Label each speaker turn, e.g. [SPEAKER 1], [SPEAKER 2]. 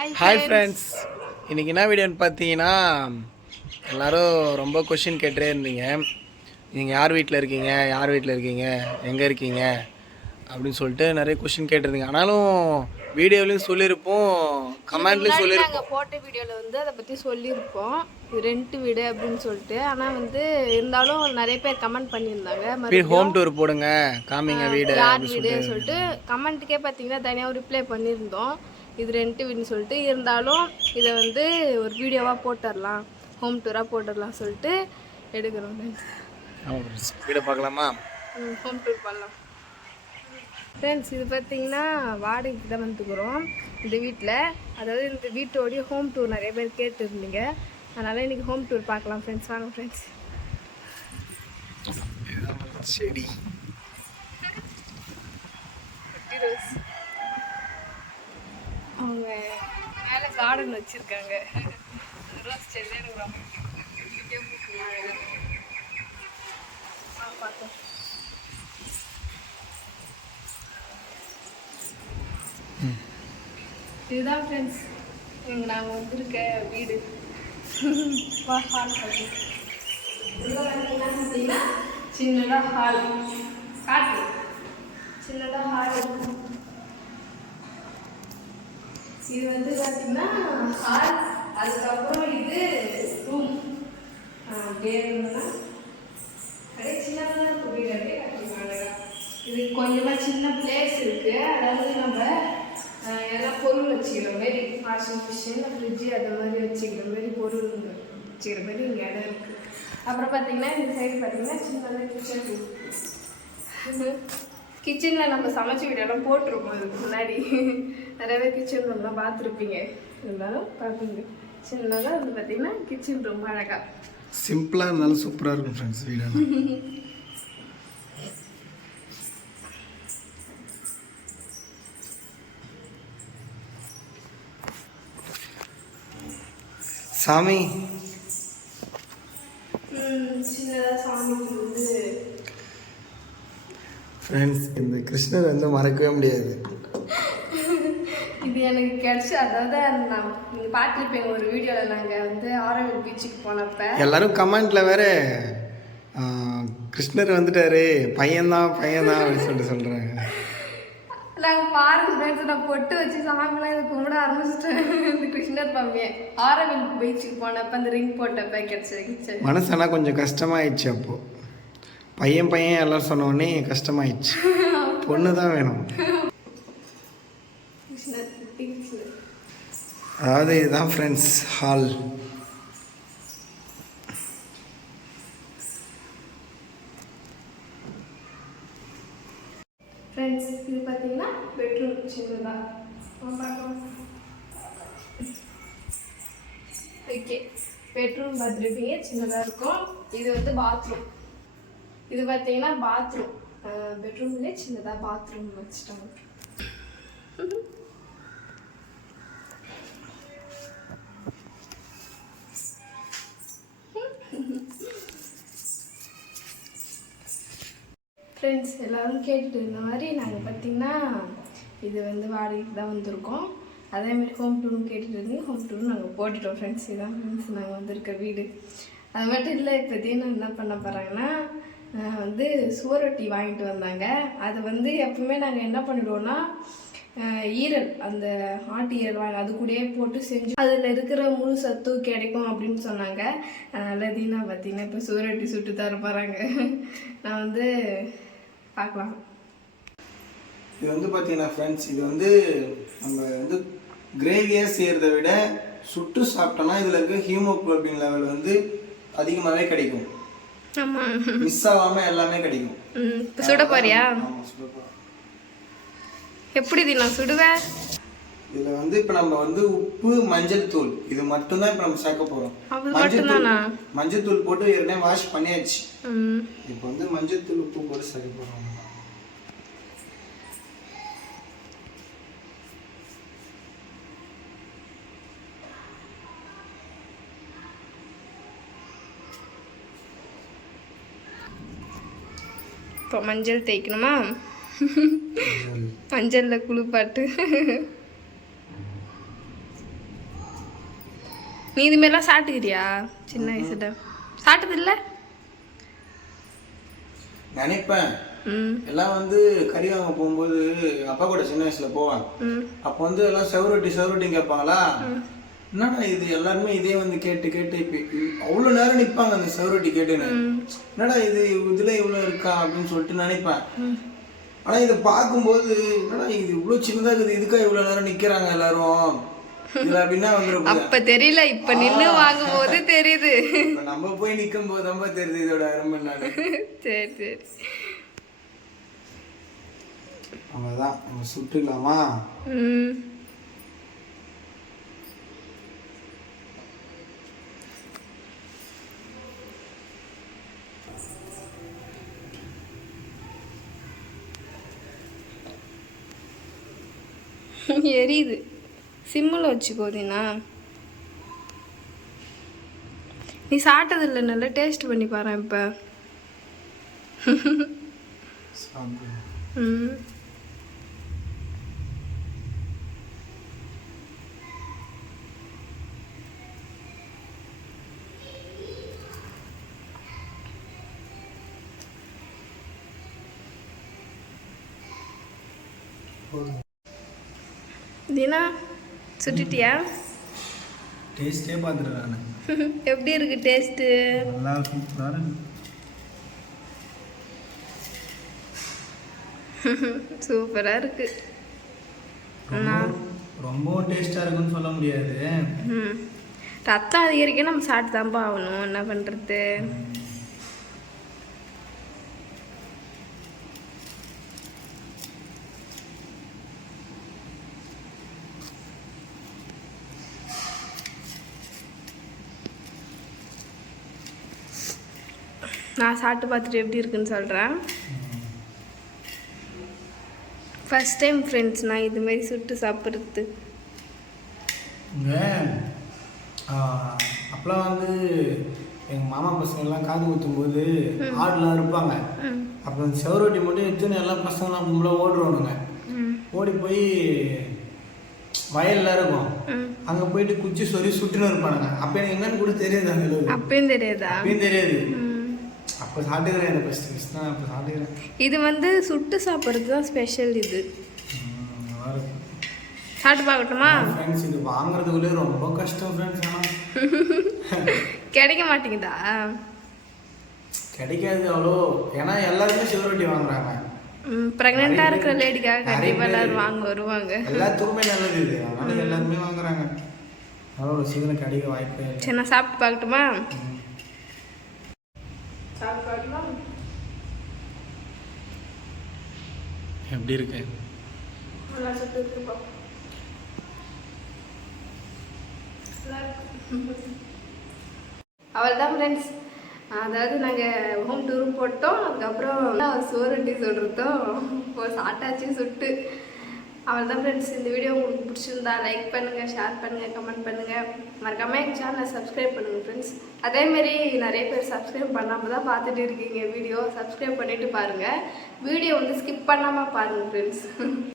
[SPEAKER 1] Hi friends இன்றைக்கி என்ன வீடியோன்னு பார்த்தீங்கன்னா எல்லாரும் ரொம்ப கொஷின் கேட்டே இருந்தீங்க. நீங்கள் யார் வீட்டில் இருக்கீங்க? யார் வீட்டில் இருக்கீங்க? எங்கே இருக்கீங்க? அப்படின்னு சொல்லிட்டு நிறைய கொஷின் கேட்டிருந்தீங்க. ஆனாலும் வீடியோலையும் சொல்லியிருப்போம். கமெண்ட்லேயும் சொல்லியிருப்போம்.
[SPEAKER 2] நாங்கள் போட்ட வீடியோவில் வந்து அதை பற்றி சொல்லியிருப்போம். ரெண்ட் வீடு அப்படின்னு சொல்லிட்டு. ஆனால் வந்து இருந்தாலும் நிறைய பேர் கமெண்ட் பண்ணியிருந்தாங்க.
[SPEAKER 1] ஹோம் டூர் போடுங்க. காமிங்க வீடு
[SPEAKER 2] யார் வீடு சொல்லிட்டு. கமெண்ட்டுக்கே பார்த்தீங்கன்னா தனியாக ரிப்ளை பண்ணியிருந்தோம். இது ரெண்ட் வீடுன்னு சொல்லிட்டு இருந்தாலும் இதை வந்து ஒரு வீடியோவாக போட்டுடலாம் ஹோம் டூராக போட்டுடலாம் சொல்லிட்டு எடுக்கிறோம்
[SPEAKER 1] ஃப்ரெண்ட்ஸ் வீடை பார்க்கலாமா
[SPEAKER 2] ஹோம் டூர் பண்ணலாம் ஃப்ரெண்ட்ஸ் இது பார்த்தீங்கன்னா வாடகைக்கு தான் வந்துக்கிறோம். இந்த வீட்டில் அதாவது இந்த வீட்டோடைய ஹோம் டூர் நிறைய பேர் கேட்டுருந்தீங்க. அதனால் இன்றைக்கி ஹோம் டூர் பார்க்கலாம் ஃப்ரெண்ட்ஸ் வாங்க ஃப்ரெண்ட்ஸ்
[SPEAKER 1] செடி.
[SPEAKER 2] அவங்க மேலே கார்டன் வச்சுருக்காங்க. ரோஸ் செடி எனக்கு ரொம்ப பார்த்தோம் இதுதான் ஃப்ரெண்ட்ஸ் எங்க நாங்கள் வந்திருக்க வீடு. ஹால் பார்த்து உள்ள சின்னதாக ஹால் காட்டு. சின்னதாக ஹால் இருக்கும். இது வந்து பார்த்தீங்கன்னா ஹால் அதுக்கப்புறம் இது ரூம் அப்படியே கடை சின்னதாக இருக்கும் வீடு அப்படியே கட்டிருக்காங்க இது கொஞ்சமாக சின்ன பிளேஸ் இருக்குது அதாவது நம்ம ஆஹ், எல்லா பொருள் வச்சுக்கிற மாதிரி வாஷிங் மிஷின் ஃப்ரிட்ஜு அது மாதிரி வச்சுக்கிற மாதிரி பொருள் வச்சுக்கிற மாதிரி இங்கே இடம் இருக்குது அப்புறம் பார்த்தீங்கன்னா இந்த சைடு பார்த்தீங்கன்னா சின்னதாக கிச்சன் கிச்சனில் நம்ம சமைச்ச வீடியோலாம் போட்டிருப்போம் இதுக்கு முன்னாடி. நிறையவே கிச்சன் ரூம்லாம் பார்த்துருப்பீங்க. இருந்தாலும் பார்ப்பீங்க. சின்னதாக வந்து பார்த்தீங்கன்னா கிச்சன் ரூம் அழகாக
[SPEAKER 1] சிம்பிளாக இருந்தாலும் சூப்பராக இருக்கும் ஃப்ரெண்ட்ஸ் வீடெல்லாம். சாமி
[SPEAKER 2] சின்னதாக சாமிக்கு வந்து
[SPEAKER 1] ஃப்ரெண்ட்ஸ் இந்த கிருஷ்ணர் வந்து மறக்கவே முடியாது.
[SPEAKER 2] இது எனக்கு கிடைச்சி அதாவது நான் நீங்கள் பார்த்துருப்பீங்க ஒரு வீடியோவில் நாங்கள் வந்து ஆரோவில் பீச்சுக்கு போனப்ப.
[SPEAKER 1] எல்லாரும் கமெண்ட்ல வேற கிருஷ்ணர் வந்துட்டாரு பையன்தான் பையன்தான் அப்படின்னு சொல்லிட்டு சொல்றாங்க.
[SPEAKER 2] நாங்கள் பாருங்க friends, நான் பொட்டு வச்சு சாமிலாம் இதை கும்பிட ஆரம்பிச்சிட்டேன். இந்த கிருஷ்ணர் பம்மியை. ஆரோவில் பீச்சுக்கு போனப்ப அந்த ரிங் போட்டப்ப கிடைச்சது. கிச்சன்
[SPEAKER 1] மனசு ஆனால் கொஞ்சம் கஷ்டமாயிடுச்சு அப்போ. பையன் பையன் எல்லாம் சொன்ன உடனே கஷ்டமாயிடுச்சு. பொண்ணு தான் வேணும். அதாவது இதுதான் ஃப்ரெண்ட்ஸ் ஹால்
[SPEAKER 2] ஃப்ரெண்ட்ஸ் இது பார்த்தீங்கன்னா பெட்ரூம் சின்னதாக ஓகே பெட்ரூம் பார்த்துருப்பீங்க சின்னதாக இருக்கும்? இது வந்து பாத்ரூம் இது பார்த்தீங்கன்னா பாத்ரூம் பெட்ரூம்லேயே சின்னதாக பாத்ரூம் வச்சுட்டாங்க. ஃப்ரெண்ட்ஸ் எல்லோரும் கேட்டுட்டு இருந்த மாதிரி நாங்கள் பார்த்தீங்கன்னா இது வந்து வாடகைக்கு தான் வந்திருக்கோம். அதேமாதிரி ஹோம் டூரும் கேட்டுட்டு இருந்தீங்க. ஹோம் டூரும் நாங்கள் போட்டுட்டோம் ஃப்ரெண்ட்ஸ் இதான் ஃப்ரெண்ட்ஸ் நாங்கள் வந்திருக்க வீடு. அது மட்டும் இல்லை இப்போ தினம் என்ன பண்ண போகிறாங்கன்னா வந்து சுவரொட்டி வாங்கிட்டு வந்தாங்க. அது வந்து எப்பவுமே நாங்கள் என்ன பண்ணிடுவோம்னா ஈரல் அந்த ஆட்டு ஈரல் வாங்கி அது கூடயே போட்டு செஞ்சு அதில் இருக்கிற முழு சத்து கிடைக்கும் அப்படின்னு சொன்னாங்க. அதனால் தீனா பார்த்தீங்கன்னா இப்போ சுவரொட்டி சுட்டு தர போகிறாங்க நான் வந்து பார்க்கலாம்
[SPEAKER 1] இது வந்து பார்த்தீங்கன்னா ஃப்ரெண்ட்ஸ் இது வந்து நம்ம வந்து கிரேவியாக செய்கிறத விட சுட்டு சாப்பிட்டோன்னா இதில் இருக்க ஹீமோகுளோபின் லெவல் வந்து அதிகமாகவே கிடைக்கும். மிஸ் ஆகாமல் எல்லாமே கிடைக்கும்.
[SPEAKER 2] இப்போ சுட போறியா?
[SPEAKER 1] போறோம்.
[SPEAKER 2] எப்படி தீனா சுடுவேன்
[SPEAKER 1] இதில் வந்து இப்போ நம்ம வந்து உப்பு மஞ்சள் தூள். இது மட்டும்தான் இப்போ நம்ம சேர்க்க போகிறோம்
[SPEAKER 2] அது
[SPEAKER 1] மஞ்சள் தூள் மஞ்சள் தூள் போட்டு ஏற்கனவே வாஷ் பண்ணியாச்சு. இப்போ வந்து மஞ்சள் தூள் உப்பு போட்டு சேர்க்க போகிறோம்
[SPEAKER 2] இப்போ மஞ்சள் தேய்க்கணுமா? மஞ்சளில் குளிப்பாட்டு. நீ இதுமாரிலாம் சாப்பிட்டுக்கிறியா சின்ன வயசுல. சாப்பிட்டது இல்லை
[SPEAKER 1] நினைப்பேன் எல்லாம் வந்து கறி வாங்க போகும்போது அப்பா கூட சின்ன வயசுல போவாங்க அப்போ வந்து எல்லாம் செவரொட்டி செவரொட்டி கேட்பாங்களா? என்னடா இது? எல்லாருமே இதே வந்து கேட்டு கேட்டு இப்போ அவ்வளோ நேரம் நிற்பாங்க அந்த செவரொட்டி கேட்டுன்னு. என்னடா இது? இதுல இவ்வளோ இருக்கா? அப்படின்னு சொல்லிட்டு நினைப்பேன். ஆனா இதை பார்க்கும்போது என்னடா இது? இவ்வளோ சின்னதா இருக்குது. இதுக்கா இவ்வளோ நேரம் நிக்கிறாங்க எல்லாரும்?
[SPEAKER 2] அப்ப தெரியல. இப்ப நின்னு வாங்கும் போது தெரியுது.
[SPEAKER 1] இப்ப நம்ம போய் நிற்கும் போது ரொம்ப தெரியுது இதோட அருமை என்னன்னு.
[SPEAKER 2] சரி சரி.
[SPEAKER 1] அவ்வளோதான் நம்ம சுட்டுக்கலாமா
[SPEAKER 2] ம். எரியுது. சிம்மில் வச்சுக்கோதீனா. நீ சாப்பிட்டதில்ல நல்லா டேஸ்ட் பண்ணி பாரு இப்போ ம். தீனா சுட்டுட்டியா?
[SPEAKER 1] டேஸ்டே பார்த்துட்டேன் நான்.
[SPEAKER 2] எப்படி இருக்கு டேஸ்ட்டு
[SPEAKER 1] நல்லா சூப்பராக இருக்கு.
[SPEAKER 2] சூப்பராக இருக்கு.
[SPEAKER 1] ரொம்பவும் டேஸ்டாக இருக்குன்னு சொல்ல முடியாது.
[SPEAKER 2] ம் ரத்தம் அதிகரிக்க நம்ம சாப்பிட்டு தான்ப்பா ஆகணும். என்ன பண்ணுறது நான் சாப்பிட்டு பார்த்துட்டு எப்படி இருக்குன்னு சொல்கிறேன் ஃபஸ்ட் டைம் ஃப்ரெண்ட்ஸ் நான் இதுமாரி சுட்டு சாப்பிட்றது.
[SPEAKER 1] அப்போலாம் வந்து எங்கள் மாமா பசங்கள்லாம் காது குத்தும்போது ஆடுலாம் இருப்பாங்க அப்போ அந்த செவரொட்டி மட்டும் எடுத்துன்னு எல்லா பசங்களாம் கும்பலாக ஓடுறவனுங்க
[SPEAKER 2] ம்.
[SPEAKER 1] ஓடி போய் வயலில் இருக்கும். அங்கே போயிட்டு குச்சி சொல்லி சுட்டுன்னு இருப்பானுங்க அப்போ எனக்கு என்னன்னு கூட தெரியாது அந்த அளவுக்கு.
[SPEAKER 2] அப்பயும் தெரியாதா?
[SPEAKER 1] அப்பயும் தெரியாது. அப்போ சாப்பிட்டுக்கிறேன் எனக்கு ஃபஸ்ட்டு ஃபஸ்ட் தான். அப்போ சாப்பிட்டுக்கிறேன்.
[SPEAKER 2] இது வந்து சுட்டு சாப்பிட்றது தான் ஸ்பெஷல் இது. சாப்பிட்டு பார்க்கட்டுமா?
[SPEAKER 1] ஃப்ரெண்ட்ஸ் இது வாங்குறதுக்குள்ளே ரொம்ப கஷ்டம் ஃப்ரெண்ட்ஸ் ஆனால்
[SPEAKER 2] கிடைக்க மாட்டேங்குதா?
[SPEAKER 1] கிடைக்காது அவ்வளோ. ஏன்னா எல்லாருமே சிவரொட்டி வாங்குறாங்க.
[SPEAKER 2] ப்ரெக்னெண்ட்டாக இருக்கிற லேடிக்காக
[SPEAKER 1] பேர்.
[SPEAKER 2] எல்லாரும் வாங்க வருவாங்க.
[SPEAKER 1] எல்லாத்துக்குமே நல்லது இது. அதனால எல்லாருமே வாங்குறாங்க. அவ்வளோ சீக்கிரம் கிடைக்க வாய்ப்பே
[SPEAKER 2] சரி நான் சாப்பிட்டு பார்க்கட்டுமா. சாப்பிட்டு பார்க்கட்டுமா
[SPEAKER 1] எப்படி இருக்கு
[SPEAKER 2] நல்லா சுட்டு இருக்குப்பா அவள் தான் ஃப்ரெண்ட்ஸ் அதாவது நாங்கள் ஹோம் டூரும் போட்டோம். அதுக்கப்புறம் சோரட்டி சுடுறதும் இப்போ சாட்டாச்சு சுட்டு. அவள் தான் ஃப்ரெண்ட்ஸ் இந்த வீடியோ உங்களுக்கு பிடிச்சிருந்தா லைக் பண்ணுங்கள் ஷேர் பண்ணுங்கள் கமெண்ட் பண்ணுங்கள் மறக்காமல் எங்கள் சேனலை சப்ஸ்கிரைப் பண்ணுங்கள் ஃப்ரெண்ட்ஸ் அதேமாரி நிறைய பேர் சப்ஸ்கிரைப் பண்ணாமல் தான் பார்த்துட்டு இருக்கீங்க வீடியோ சப்ஸ்கிரைப் பண்ணிவிட்டு பாருங்கள் வீடியோ வந்து ஸ்கிப் பண்ணாமல் பாருங்கள் ஃப்ரெண்ட்ஸ்